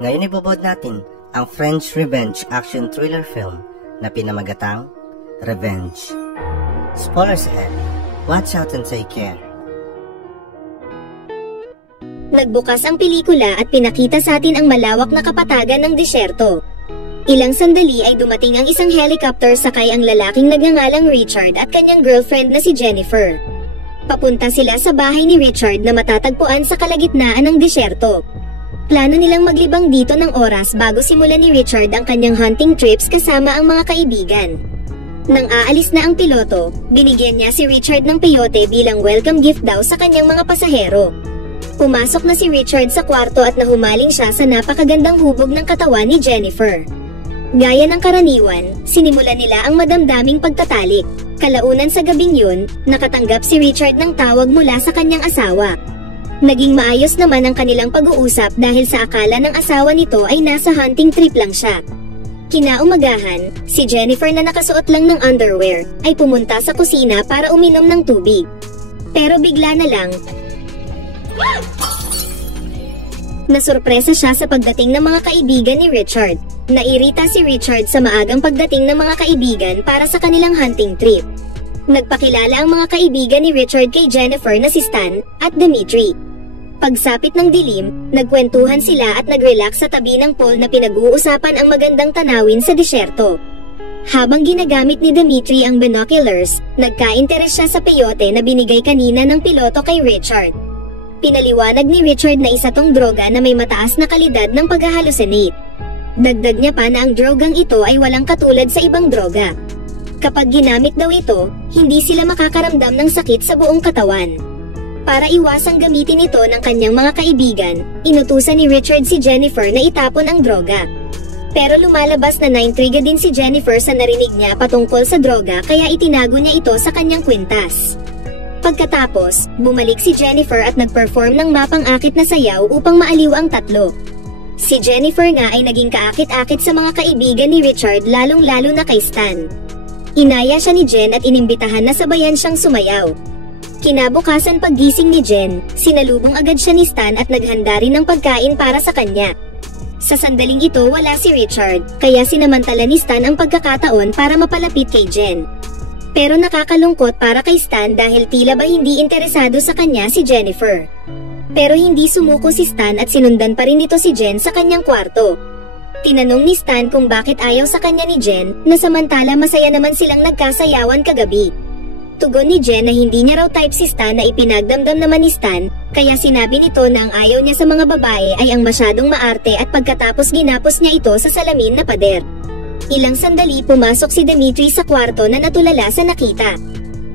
Ngayon ibubod natin ang French revenge action thriller film na pinamagatang Revenge. Spoilers ahead. Watch out and take care. Nagbukas ang pelikula at pinakita sa atin ang malawak na kapatagan ng disyerto. Ilang sandali ay dumating ang isang helicopter sakay ang lalaking nagngangalang Richard at kanyang girlfriend na si Jennifer. Papunta sila sa bahay ni Richard na matatagpuan sa kalagitnaan ng disyerto. Plano nilang maglibang dito ng oras bago simulan ni Richard ang kanyang hunting trips kasama ang mga kaibigan. Nang aalis na ang piloto, binigyan niya si Richard ng peyote bilang welcome gift daw sa kanyang mga pasahero. Pumasok na si Richard sa kwarto at nahumaling siya sa napakagandang hubog ng katawan ni Jennifer. Gaya ng karaniwan, sinimulan nila ang madamdaming pagtatalik. Kalaunan sa gabing yun, nakatanggap si Richard ng tawag mula sa kanyang asawa. Naging maayos naman ang kanilang pag-uusap dahil sa akala ng asawa nito ay nasa hunting trip lang siya. Kinaumagahan, si Jennifer na nakasuot lang ng underwear ay pumunta sa kusina para uminom ng tubig. Pero bigla na lang, nasurpresa siya sa pagdating ng mga kaibigan ni Richard. Nairita si Richard sa maagang pagdating ng mga kaibigan para sa kanilang hunting trip. Nagpakilala ang mga kaibigan ni Richard kay Jennifer na si Stan at Dimitri. Pagsapit ng dilim, nagkwentuhan sila at nag-relax sa tabi ng pool na pinag-uusapan ang magandang tanawin sa disyerto. Habang ginagamit ni Dimitri ang binoculars, nagka-interes siya sa peyote na binigay kanina ng piloto kay Richard. Pinaliwanag ni Richard na isa tong droga na may mataas na kalidad ng pag-halusinate. Dagdag niya pa na ang drogang ito ay walang katulad sa ibang droga. Kapag ginamit daw ito, hindi sila makakaramdam ng sakit sa buong katawan. Para iwasang gamitin ito ng kanyang mga kaibigan, inutusan ni Richard si Jennifer na itapon ang droga. Pero lumalabas na naintriga din si Jennifer sa narinig niya patungkol sa droga kaya itinago niya ito sa kanyang kwintas. Pagkatapos, bumalik si Jennifer at nag-perform ng mapang-akit na sayaw upang maaliw ang tatlo. Si Jennifer nga ay naging kaakit-akit sa mga kaibigan ni Richard lalong-lalo na kay Stan. Inaya siya ni Jen at inimbitahan na sabayan siyang sumayaw. Kinabukasan paggising ni Jen, sinalubong agad siya ni Stan at naghanda rin ng pagkain para sa kanya. Sa sandaling ito wala si Richard, kaya sinamantala ni Stan ang pagkakataon para mapalapit kay Jen. Pero nakakalungkot para kay Stan dahil tila ba hindi interesado sa kanya si Jennifer. Pero hindi sumuko si Stan at sinundan pa rin nito si Jen sa kanyang kwarto. Tinanong ni Stan kung bakit ayaw sa kanya ni Jen na samantala masaya naman silang nagkasayawan kagabi. Tugon ni Jen na hindi niya raw type si Stan na ipinagdamdam naman ni Stan, kaya sinabi nito na ang ayaw niya sa mga babae ay ang masyadong maarte at pagkatapos ginapos niya ito sa salamin na pader. Ilang sandali pumasok si Dimitri sa kwarto na natulala sa nakita.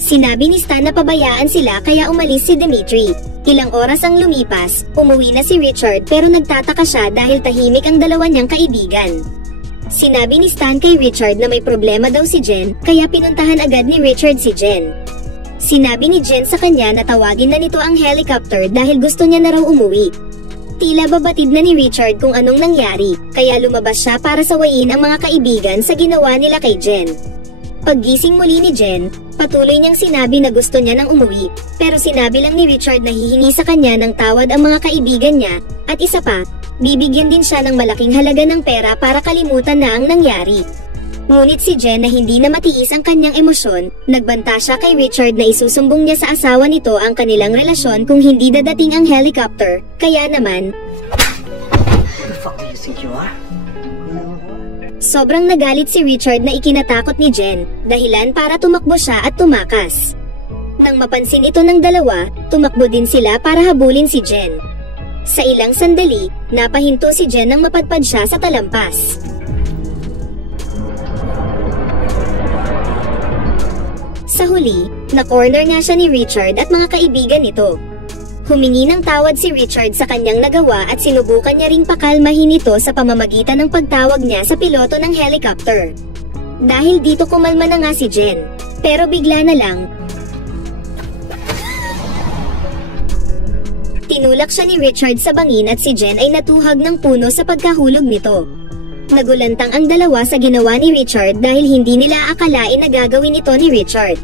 Sinabi ni Stan na pabayaan sila kaya umalis si Dimitri. Ilang oras ang lumipas, umuwi na si Richard pero nagtataka siya dahil tahimik ang dalawa niyang kaibigan. Sinabi ni Stan kay Richard na may problema daw si Jen, kaya pinuntahan agad ni Richard si Jen. Sinabi ni Jen sa kanya na tawagin na nito ang helicopter dahil gusto niya na raw umuwi. Tila babatid na ni Richard kung anong nangyari, kaya lumabas siya para sawayin ang mga kaibigan sa ginawa nila kay Jen. Paggising muli ni Jen, patuloy niyang sinabi na gusto niya nang umuwi, pero sinabi lang ni Richard na hihingi sa kanya ng tawad ang mga kaibigan niya, at isa pa, bibigyan din siya ng malaking halaga ng pera para kalimutan na ang nangyari. Ngunit si Jen na hindi na matiis ang kanyang emosyon, nagbanta siya kay Richard na isusumbong niya sa asawa nito ang kanilang relasyon kung hindi dadating ang helicopter, kaya naman, Who the fuck do you think you are? Sobrang nagalit si Richard na ikinatakot ni Jen, dahilan para tumakbo siya at tumakas. Nang mapansin ito ng dalawa, tumakbo din sila para habulin si Jen. Sa ilang sandali, napahinto si Jen nang mapadpad siya sa talampas. Sa huli, na-corner nga siya ni Richard at mga kaibigan nito. Humingi ng tawad si Richard sa kanyang nagawa at sinubukan niya ring pakalmahin ito sa pamamagitan ng pagtawag niya sa piloto ng helicopter. Dahil dito kumalma na nga si Jen. Pero bigla na lang, tinulak siya ni Richard sa bangin at si Jen ay natuhag ng puno sa pagkahulog nito. Nagulantang ang dalawa sa ginawa ni Richard dahil hindi nila akalain na gagawin ito ni Richard.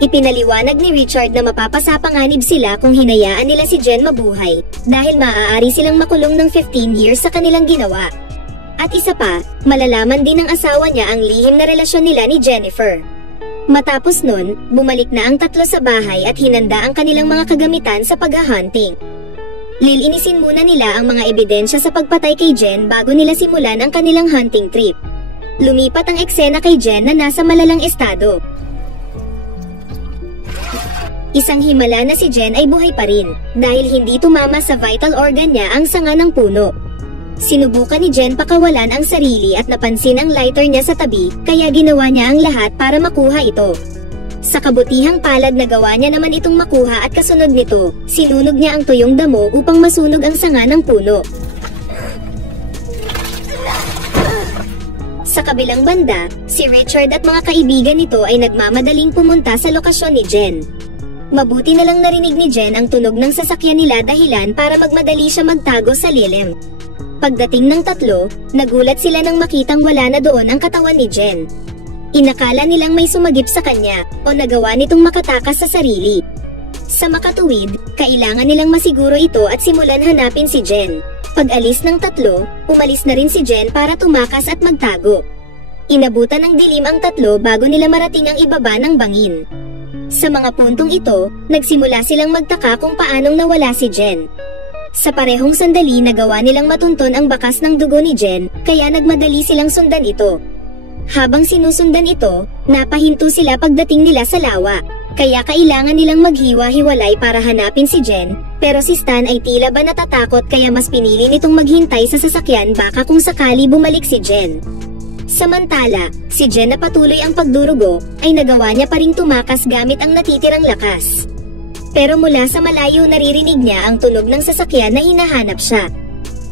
Ipinaliwanag ni Richard na mapapasapanganib sila kung hinayaan nila si Jen mabuhay, dahil maaari silang makulong ng 15 years sa kanilang ginawa. At isa pa, malalaman din ng asawa niya ang lihim na relasyon nila ni Jennifer. Matapos nun, bumalik na ang tatlo sa bahay at hinanda ang kanilang mga kagamitan sa pag-hunting. Lilinisin muna nila ang mga ebidensya sa pagpatay kay Jen bago nila simulan ang kanilang hunting trip. Lumipat ang eksena kay Jen na nasa malalang estado. Isang himala na si Jen ay buhay pa rin, dahil hindi tumama sa vital organ niya ang sanga ng puno. Sinubukan ni Jen pakawalan ang sarili at napansin ang lighter niya sa tabi, kaya ginawa niya ang lahat para makuha ito. Sa kabutihang palad na gawa niya naman itong makuha at kasunod nito, sinunog niya ang tuyong damo upang masunog ang sanga ng puno. Sa kabilang banda, si Richard at mga kaibigan nito ay nagmamadaling pumunta sa lokasyon ni Jen. Mabuti na lang narinig ni Jen ang tunog ng sasakyan nila dahilan para magmadali siya magtago sa lilim. Pagdating ng tatlo, nagulat sila nang makitang wala na doon ang katawan ni Jen. Inakala nilang may sumagip sa kanya o nagawa nitong makatakas sa sarili. Sa makatuwid, kailangan nilang masiguro ito at simulan hanapin si Jen. Pag-alis ng tatlo, umalis na rin si Jen para tumakas at magtago. Inabutan ng dilim ang tatlo bago nila marating ang ibaba ng bangin. Sa mga puntong ito, nagsimula silang magtaka kung paanong nawala si Jen. Sa parehong sandali nagawa nilang matunton ang bakas ng dugo ni Jen, kaya nagmadali silang sundan ito. Habang sinusundan ito, napahinto sila pagdating nila sa lawa, kaya kailangan nilang maghiwa-hiwalay para hanapin si Jen, pero si Stan ay tila ba natatakot kaya mas pinili nitong maghintay sa sasakyan baka kung sakali bumalik si Jen. Samantala, si Jen na patuloy ang pagdurugo, ay nagawa niya pa ring tumakas gamit ang natitirang lakas. Pero mula sa malayo naririnig niya ang tunog ng sasakyan na hinahanap siya.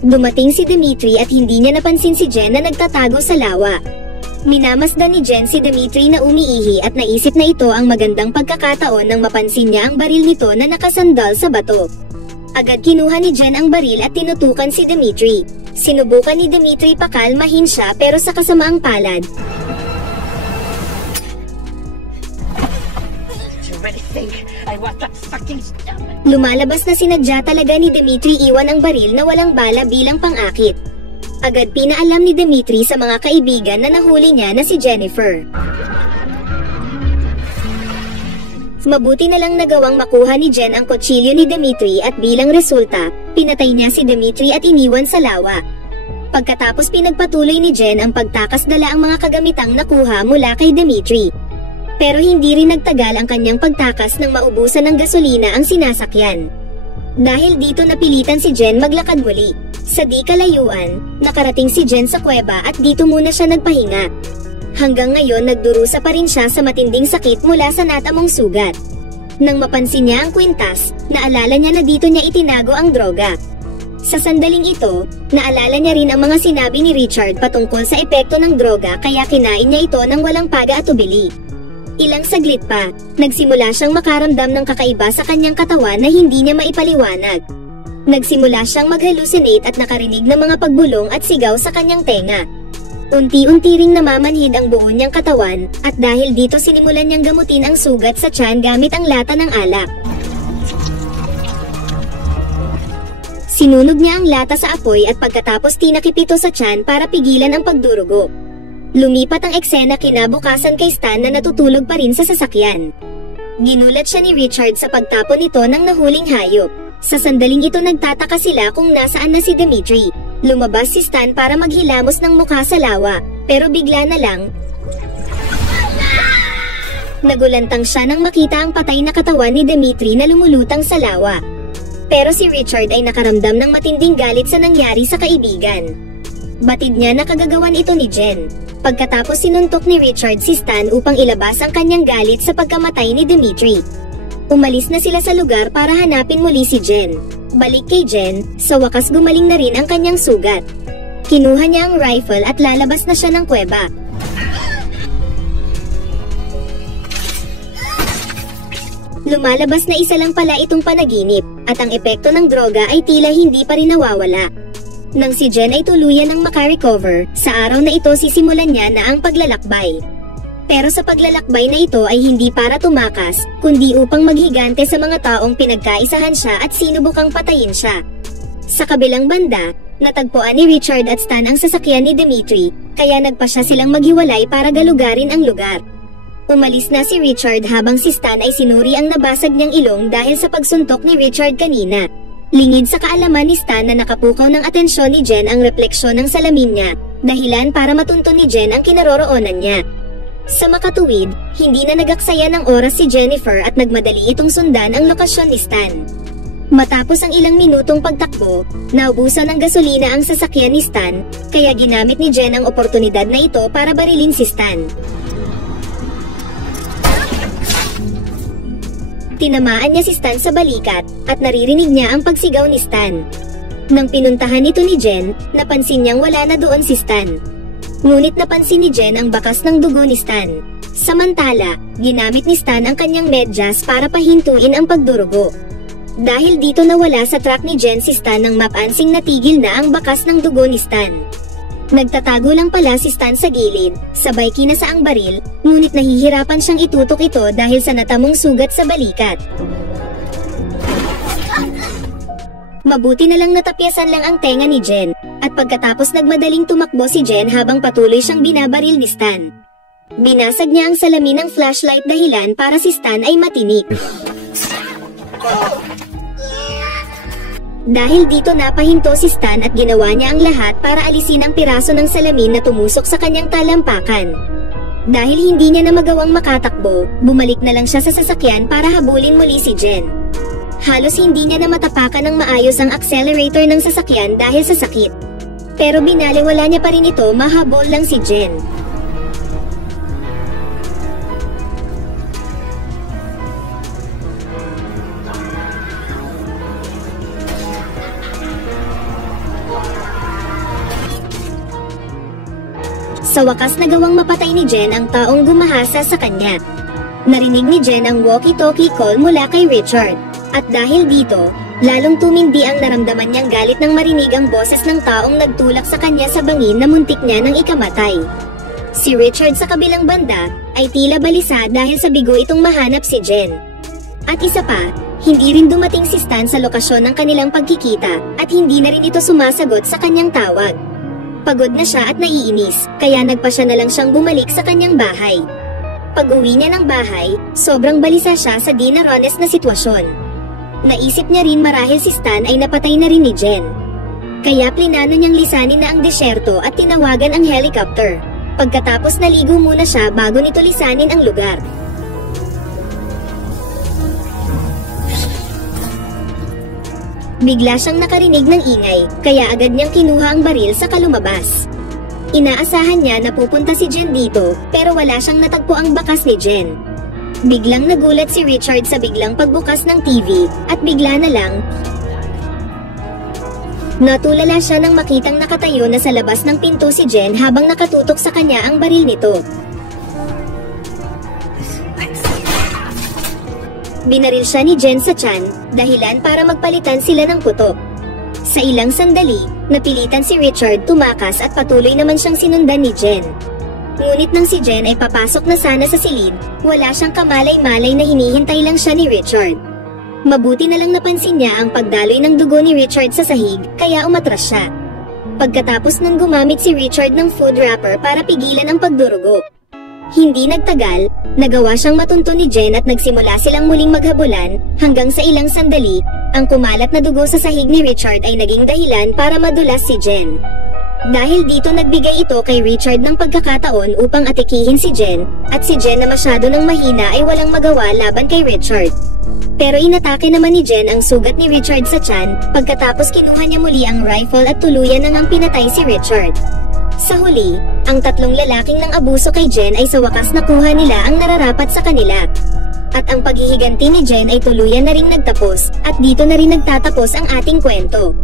Dumating si Dimitri at hindi niya napansin si Jen na nagtatago sa lawa. Minamasdan ni Jen si Dimitri na umiihi at naisip na ito ang magandang pagkakataon nang mapansin niya ang baril nito na nakasandal sa bato. Agad kinuha ni Jen ang baril at tinutukan si Dimitri. Sinubukan ni Dimitri pakalmahin siya pero sa kasamaang palad, lumalabas na sinadya talaga ni Dimitri iwan ang baril na walang bala bilang pang-akit. Agad pinaalam ni Dimitri sa mga kaibigan na nahuli niya na si Jennifer. Mabuti na lang nagawang makuha ni Jen ang kutsilyo ni Dimitri at bilang resulta, pinatay niya si Dimitri at iniwan sa lawa. Pagkatapos pinagpatuloy ni Jen ang pagtakas dala ang mga kagamitang nakuha mula kay Dimitri. Pero hindi rin nagtagal ang kanyang pagtakas nang maubusan ng gasolina ang sinasakyan. Dahil dito napilitan si Jen maglakad muli. Sa di kalayuan, nakarating si Jen sa kuweba at dito muna siya nagpahinga. Hanggang ngayon nagdurusa pa rin siya sa matinding sakit mula sa natamong sugat. Nang mapansin niya ang kwintas, naalala niya na dito niya itinago ang droga. Sa sandaling ito, naalala niya rin ang mga sinabi ni Richard patungkol sa epekto ng droga kaya kinain niya ito ng walang paga-atubili. Ilang saglit pa, nagsimula siyang makaramdam ng kakaiba sa kanyang katawan na hindi niya maipaliwanag. Nagsimula siyang mag-hallucinate at nakarinig ng mga pagbulong at sigaw sa kanyang tenga. Unti-unti ring namamanhid ang buo niyang katawan, at dahil dito sinimulan niyang gamutin ang sugat sa tiyan gamit ang lata ng alak. Sinunog niya ang lata sa apoy at pagkatapos tinakip ito sa tiyan para pigilan ang pagdurugo. Lumipat ang eksena kinabukasan kay Stan na natutulog pa rin sa sasakyan. Ginulat siya ni Richard sa pagtapon nito ng nahuling hayop. Sa sandaling ito nagtataka sila kung nasaan na si Dimitri. Lumabas si Stan para maghilamos ng mukha sa lawa, pero bigla na lang nagulantang siya nang makita ang patay na katawan ni Dimitri na lumulutang sa lawa. Pero si Richard ay nakaramdam ng matinding galit sa nangyari sa kaibigan. Batid niya na kagagawan ito ni Jen. Pagkatapos sinuntok ni Richard si Stan upang ilabas ang kanyang galit sa pagkamatay ni Dimitri. Umalis na sila sa lugar para hanapin muli si Jen. Balik kay Jen, sa wakas gumaling na rin ang kanyang sugat. Kinuha niya ang rifle at lalabas na siya ng kuweba. Lumalabas na isa lang pala itong panaginip, at ang epekto ng droga ay tila hindi pa rin nawawala. Nang si Jen ay tuluyan ng makarecover, sa araw na ito sisimulan niya na ang paglalakbay. Pero sa paglalakbay na ito ay hindi para tumakas, kundi upang maghigante sa mga taong pinagkaisahan siya at sinubukang patayin siya. Sa kabilang banda, natagpuan ni Richard at Stan ang sasakyan ni Dimitri, kaya nagpasya silang maghiwalay para galugarin ang lugar. Umalis na si Richard habang si Stan ay sinuri ang nabasag niyang ilong dahil sa pagsuntok ni Richard kanina. Lingid sa kaalaman ni Stan na nakapukaw ng atensyon ni Jen ang refleksyon ng salamin niya, dahilan para matunto ni Jen ang kinaroroonan niya. Sa makatuwid, hindi na nagaksaya ng oras si Jennifer at nagmadali itong sundan ang lokasyon ni Stan. Matapos ang ilang minutong pagtakbo, naubusan ng gasolina ang sasakyan ni Stan, kaya ginamit ni Jen ang oportunidad na ito para barilin si Stan. Tinamaan niya si Stan sa balikat at naririnig niya ang pagsigaw ni Stan. Nang pinuntahan ito ni Jen, napansin niyang wala na doon si Stan. Ngunit napansin ni Jen ang bakas ng dugo ni Stan. Samantala, ginamit ni Stan ang kanyang medyas para pahintuin ang pagdurugo. Dahil dito nawala sa track ni Jen si Stan nang mapansing natigil na ang bakas ng dugo ni Stan. Nagtatago lang pala si Stan sa gilid, sabay kinasa ang baril, ngunit nahihirapan siyang itutok ito dahil sa natamong sugat sa balikat. Mabuti na lang natapyasan lang ang tenga ni Jen, at pagkatapos nagmadaling tumakbo si Jen habang patuloy siyang binabaril ni Stan. Binasag niya ang salamin ng flashlight dahilan para si Stan ay matinik. Dahil dito napahinto si Stan at ginawa niya ang lahat para alisin ang piraso ng salamin na tumusok sa kanyang talampakan. Dahil hindi niya na magawang makatakbo, bumalik na lang siya sa sasakyan para habulin muli si Jen. Halos hindi niya na matapakan ng maayos ang accelerator ng sasakyan dahil sa sakit. Pero binaliwala niya pa rin ito, mahabol lang si Jen. Sa wakas nagawang mapatay ni Jen ang taong gumahasa sa kanya. Narinig ni Jen ang walkie-talkie call mula kay Richard. At dahil dito, lalong tumindi ang naramdaman niyang galit nang marinig ang boses ng taong nagtulak sa kanya sa bangin na muntik niya nang ikamatay. Si Richard sa kabilang banda ay tila balisa dahil sa bigo itong mahanap si Jen. At isa pa, hindi rin dumating si Stan sa lokasyon ng kanilang pagkikita at hindi na rin ito sumasagot sa kanyang tawag. Pagod na siya at naiinis, kaya nagpasya na lang siyang bumalik sa kanyang bahay. Pag-uwi niya ng bahay, sobrang balisa siya sa di narones na sitwasyon. Naisip niya rin marahil si Stan ay napatay na rin ni Jen. Kaya plinano niyang lisanin na ang desyerto at tinawagan ang helicopter. Pagkatapos naligo muna siya bago nito lisanin ang lugar. Bigla siyang nakarinig ng ingay, kaya agad niyang kinuha ang baril sa kalumabas. Inaasahan niya na pupunta si Jen dito, pero wala siyang natagpo ang bakas ni Jen. Biglang nagulat si Richard sa biglang pagbukas ng TV, at bigla na lang natulala siya nang makitang nakatayo na sa labas ng pinto si Jen habang nakatutok sa kanya ang baril nito. Binaril siya ni Jen sa tiyan, dahilan para magpalitan sila ng putok. Sa ilang sandali, napilitan si Richard tumakas at patuloy naman siyang sinundan ni Jen. Ngunit nang si Jen ay papasok na sana sa silid, wala siyang kamalay-malay na hinihintay lang siya ni Richard. Mabuti na lang napansin niya ang pagdaloy ng dugo ni Richard sa sahig, kaya umatras siya. Pagkatapos nang gumamit si Richard ng food wrapper para pigilan ang pagdurugo. Hindi nagtagal, nagawa siyang matunto ni Jen at nagsimula silang muling maghabulan, hanggang sa ilang sandali, ang kumalat na dugo sa sahig ni Richard ay naging dahilan para madulas si Jen. Dahil dito nagbigay ito kay Richard ng pagkakataon upang atikihin si Jen, at si Jen na masyado ng mahina ay walang magawa laban kay Richard. Pero inatake naman ni Jen ang sugat ni Richard sa tiyan, pagkatapos kinuha niya muli ang rifle at tuluyan nang pinatay si Richard. Sa huli, ang tatlong lalaking nang abuso kay Jen ay sa wakas nakuha nila ang nararapat sa kanila. At ang paghihiganti ni Jen ay tuluyan na ring nagtapos, at dito na rin nagtatapos ang ating kwento.